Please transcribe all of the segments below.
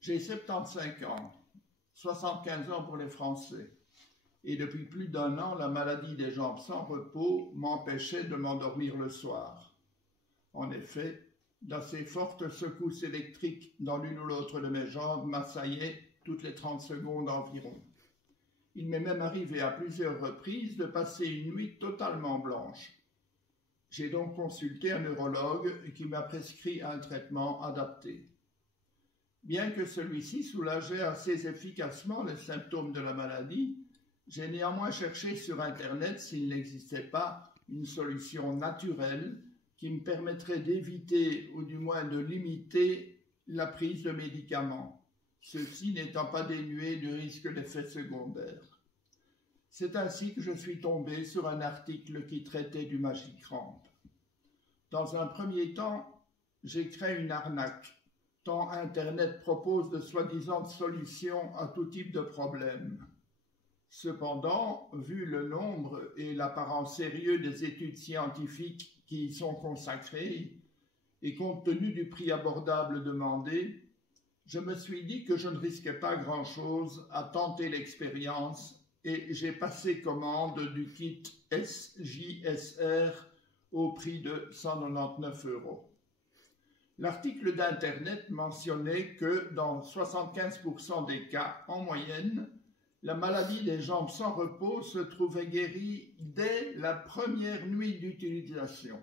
J'ai 75 ans, 75 ans pour les Français, et depuis plus d'un an, la maladie des jambes sans repos m'empêchait de m'endormir le soir. En effet, d'assez fortes secousses électriques dans l'une ou l'autre de mes jambes m'assaillaient toutes les 30 secondes environ. Il m'est même arrivé à plusieurs reprises de passer une nuit totalement blanche. J'ai donc consulté un neurologue qui m'a prescrit un traitement adapté. Bien que celui-ci soulageait assez efficacement les symptômes de la maladie, j'ai néanmoins cherché sur Internet s'il n'existait pas une solution naturelle qui me permettrait d'éviter ou du moins de limiter la prise de médicaments, ceux-ci n'étant pas dénués du risque d'effets secondaires. C'est ainsi que je suis tombé sur un article qui traitait du Magicramp. Dans un premier temps, j'ai créé une arnaque, tant Internet propose de soi-disant solutions à tout type de problèmes. Cependant, vu le nombre et l'apparence sérieux des études scientifiques qui y sont consacrées, et compte tenu du prix abordable demandé, je me suis dit que je ne risquais pas grand-chose à tenter l'expérience et j'ai passé commande du kit SJSR au prix de 199 €. L'article d'Internet mentionnait que dans 75% des cas, en moyenne, la maladie des jambes sans repos se trouvait guérie dès la première nuit d'utilisation.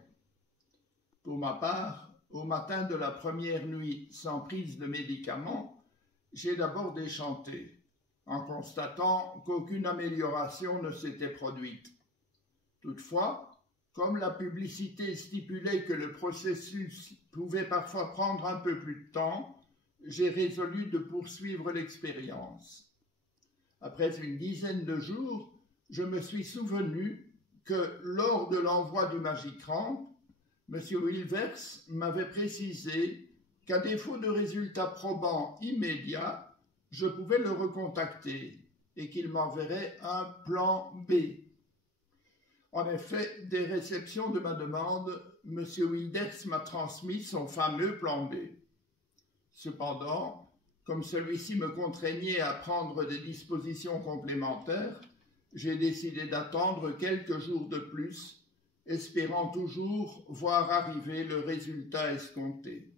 Pour ma part, au matin de la première nuit sans prise de médicaments, j'ai d'abord déchanté, en constatant qu'aucune amélioration ne s'était produite. Toutefois, comme la publicité stipulait que le processus pouvait parfois prendre un peu plus de temps, j'ai résolu de poursuivre l'expérience. Après une dizaine de jours, je me suis souvenu que lors de l'envoi du Magicramp, M. Wilvers m'avait précisé qu'à défaut de résultats probants immédiats, je pouvais le recontacter et qu'il m'enverrait un plan B. En effet, dès réception de ma demande, M. Wilvers m'a transmis son fameux plan B. Cependant, comme celui-ci me contraignait à prendre des dispositions complémentaires, j'ai décidé d'attendre quelques jours de plus, espérant toujours voir arriver le résultat escompté.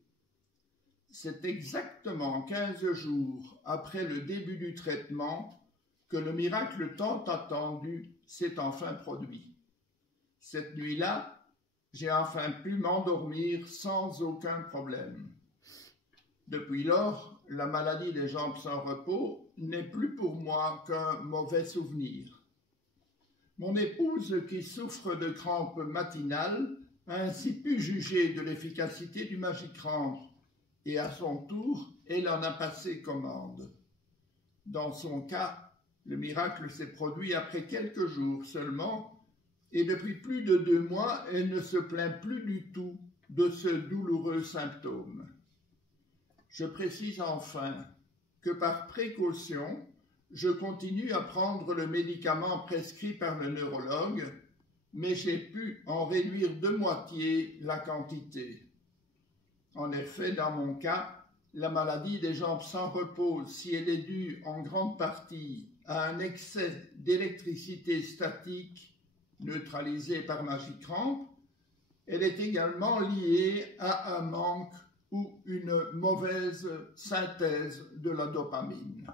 C'est exactement 15 jours après le début du traitement que le miracle tant attendu s'est enfin produit. Cette nuit-là, j'ai enfin pu m'endormir sans aucun problème. Depuis lors, la maladie des jambes sans repos n'est plus pour moi qu'un mauvais souvenir. Mon épouse, qui souffre de crampes matinales, a ainsi pu juger de l'efficacité du Magicramp et à son tour, elle en a passé commande. Dans son cas, le miracle s'est produit après quelques jours seulement et depuis plus de 2 mois, elle ne se plaint plus du tout de ce douloureux symptôme. Je précise enfin que par précaution, je continue à prendre le médicament prescrit par le neurologue, mais j'ai pu en réduire de moitié la quantité. En effet, dans mon cas, la maladie des jambes sans repos, si elle est due en grande partie à un excès d'électricité statique neutralisée par Magicramp, elle est également liée à un manque ou une mauvaise synthèse de la dopamine.